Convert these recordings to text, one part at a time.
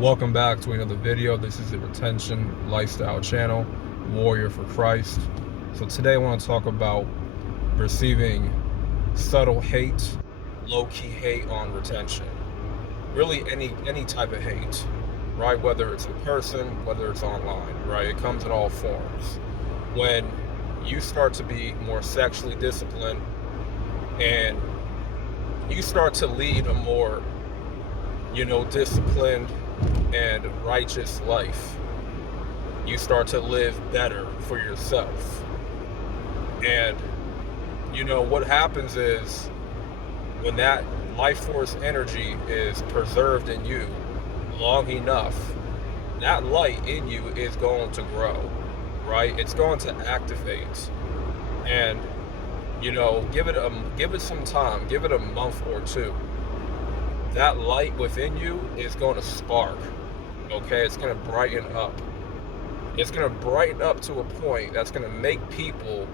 Welcome back to another video. This is the Retention Lifestyle channel, Warrior for Christ. So today I want to talk about receiving subtle hate, low-key hate on retention. Really any type of hate, right? Whether it's in person, whether it's online, right? It comes in all forms. When you start to be more sexually disciplined and you start to lead a more, disciplined and righteous life, you start to live better for yourself. And what happens is when that life force energy is preserved in you long enough, that light in you is going to grow, right? It's going to activate. And give it some time, give it a month or two. That light within you is going to spark. Okay, it's going to brighten up. It's going to brighten up to a point that's going to make people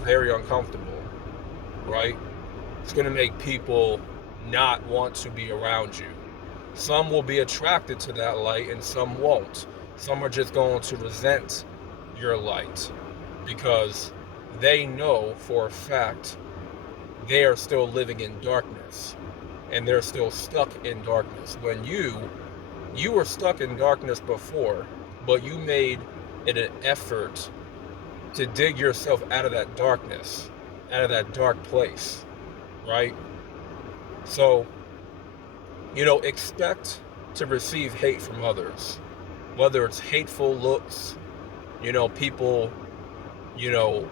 very uncomfortable, right? It's going to make people not want to be around you. Some will be attracted to that light and some won't. Some are just going to resent your light because they know for a fact they are still living in darkness and they're still stuck in darkness. When you were stuck in darkness before, but you made it an effort to dig yourself out of that darkness, out of that dark place, right? So, expect to receive hate from others, whether it's hateful looks, people,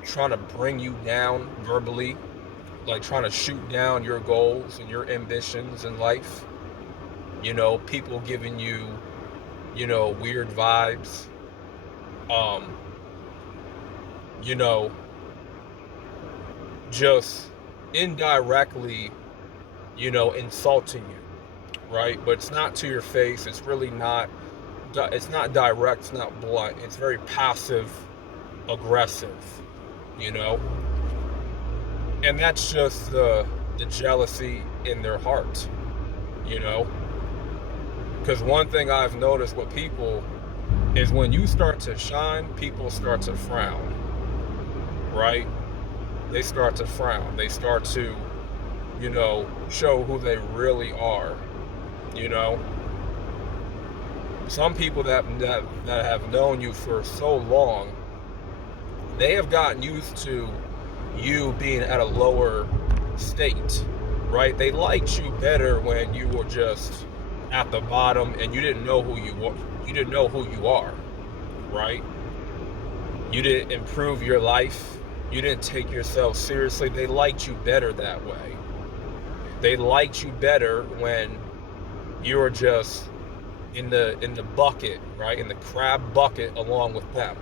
trying to bring you down verbally, like trying to shoot down your goals and your ambitions in life. People giving you, weird vibes. Just indirectly, insulting you, right? But it's not to your face. It's really not, it's not direct, it's not blunt. It's very passive aggressive, and that's just the jealousy in their heart, because one thing I've noticed with people is when you start to shine, people start to frown, right? They start to frown. They start to, show who they really are, Some people that have known you for so long, they have gotten used to you being at a lower state, right? They liked you better when you were just at the bottom and you didn't know who you were. You didn't know who you are, right? You didn't improve your life. You didn't take yourself seriously. They liked you better that way. They liked you better when you were just in the bucket, right? In the crab bucket along with them.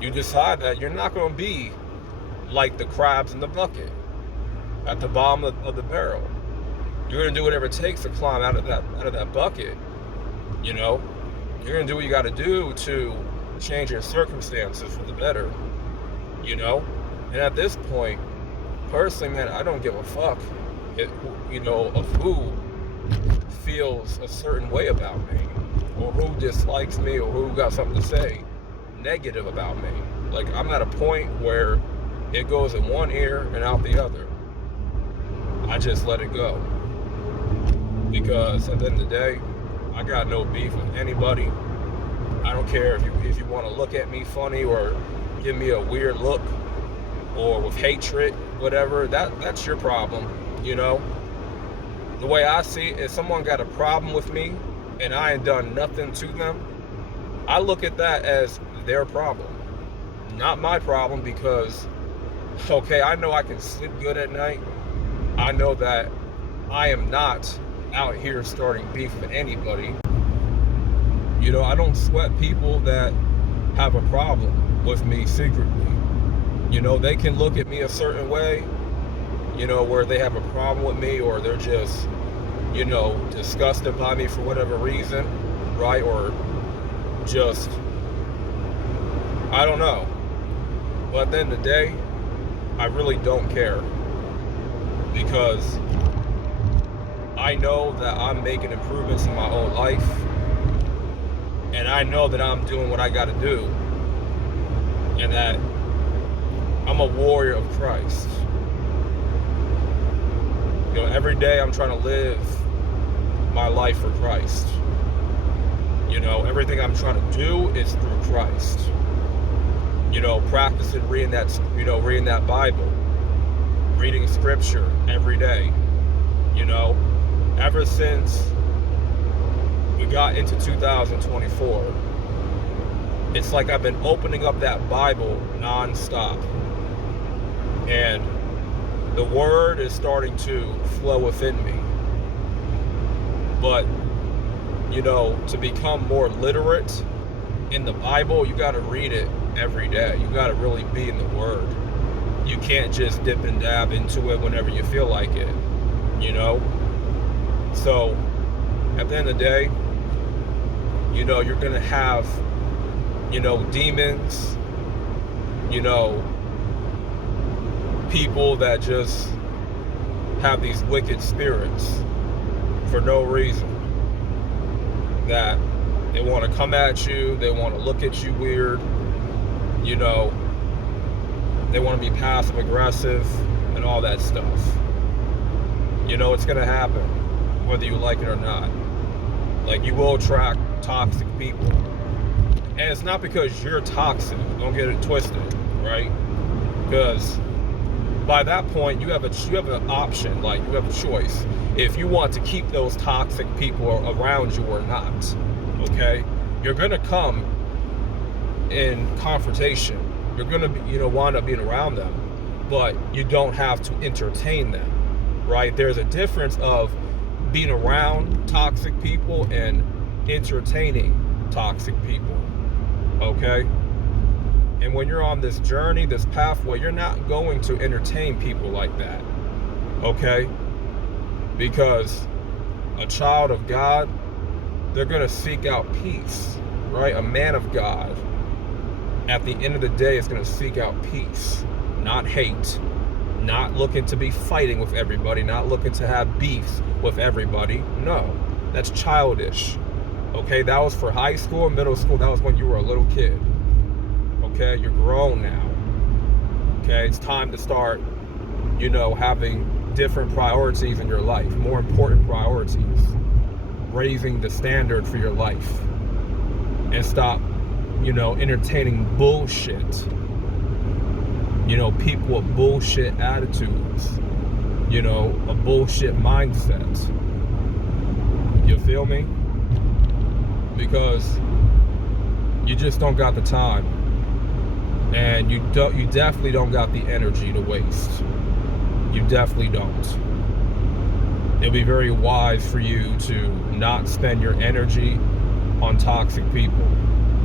You decide that you're not going to be like the crabs in the bucket at the bottom of the barrel. You're going to do whatever it takes to climb out of that bucket. You're going to do what you got to do to change your circumstances for the better. And at this point, personally, man, I don't give a fuck of who feels a certain way about me or who dislikes me or who got something to say negative about me. Like, I'm at a point where it goes in one ear and out the other. I just let it go, because at the end of the day, I got no beef with anybody. I don't care if you want to look at me funny or give me a weird look or with hatred, whatever. That's your problem. The way I see it, if someone got a problem with me and I ain't done nothing to them, I look at that as their problem, not my problem, because, okay, I know I can sleep good at night. I know that I am not out here starting beef with anybody. I don't sweat people that have a problem with me secretly. They can look at me a certain way, where they have a problem with me, or they're just, disgusted by me for whatever reason, right? Or just, I don't know. But at the end of the day, I really don't care, because I know that I'm making improvements in my own life, and I know that I'm doing what I got to do, and that I'm a warrior of Christ. You know, every day I'm trying to live my life for Christ. You know, everything I'm trying to do is through Christ. You know, practicing reading that Bible, reading scripture every day. You know, ever since we got into 2024, it's like I've been opening up that Bible nonstop. And the word is starting to flow within me. But, you know, to become more literate in the Bible, you got to read it every day. You got to really be in the word. You can't just dip and dab into it whenever you feel like it, you know? So, at the end of the day, you know, you're going to have, you know, demons, you know, people that just have these wicked spirits for no reason. That they want to come at you, they want to look at you weird, you know, they want to be passive aggressive and all that stuff. You know, it's going to happen whether you like it or not. Like, you will attract toxic people. And it's not because you're toxic, don't get it twisted, right? Because by that point, you have an option, like you have a choice if you want to keep those toxic people around you or not. Okay, you're gonna come in confrontation. You're gonna be, you know, wind up being around them, but you don't have to entertain them, right? There's a difference of being around toxic people and entertaining toxic people. Okay. And when you're on this journey, this pathway, you're not going to entertain people like that, okay? Because a child of God, they're going to seek out peace, right? A man of God, at the end of the day, is going to seek out peace, not hate, not looking to be fighting with everybody, not looking to have beefs with everybody. No, that's childish, okay? That was for high school, middle school. That was when you were a little kid. Okay, you're grown now. Okay, it's time to start, you know, having different priorities in your life, more important priorities, raising the standard for your life, and stop, you know, entertaining bullshit. You know, people with bullshit attitudes, you know, a bullshit mindset. You feel me? Because you just don't got the time. And you definitely don't got the energy to waste. You definitely don't. It'll be very wise for you to not spend your energy on toxic people,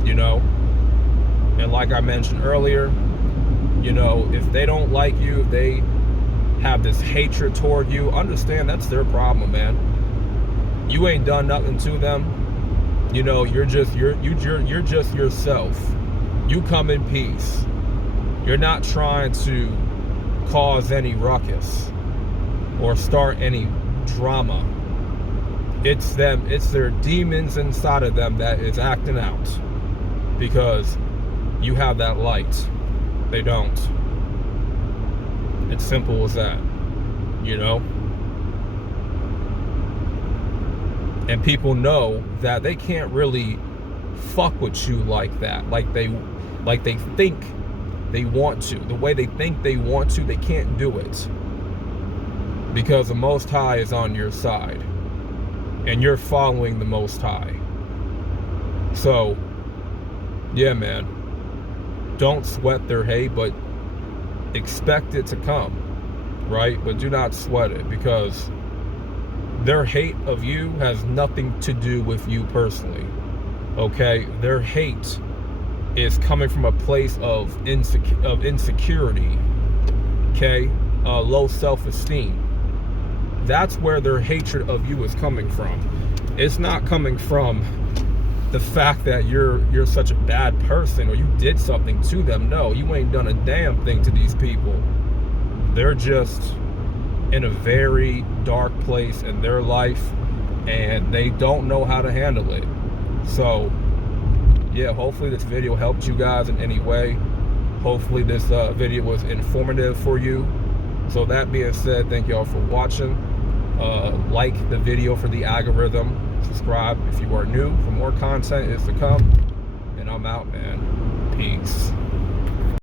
you know? And like I mentioned earlier, you know, if they don't like you, if they have this hatred toward you, understand that's their problem, man. You ain't done nothing to them. You know, you're just yourself. You come in peace. You're not trying to cause any ruckus or start any drama. It's them, it's their demons inside of them that is acting out because you have that light. They don't. It's simple as that, you know? And people know that they can't really fuck with you like that, like they think they want to. The way they think they want to, they can't do it. Because the Most High is on your side. And you're following the Most High. So, yeah, man. Don't sweat their hate, but expect it to come. Right? But do not sweat it, because their hate of you has nothing to do with you personally. Okay? Their hate is coming from a place of insecurity, okay? Low self-esteem. That's where their hatred of you is coming from. It's not coming from the fact that you're such a bad person or you did something to them. No, you ain't done a damn thing to these people. They're just in a very dark place in their life, and they don't know how to handle it. So yeah, hopefully this video helped you guys in any way. Hopefully this video was informative for you. So that being said, thank y'all for watching. Like the video for the algorithm. Subscribe if you are new for more content is to come. And I'm out, man. Peace.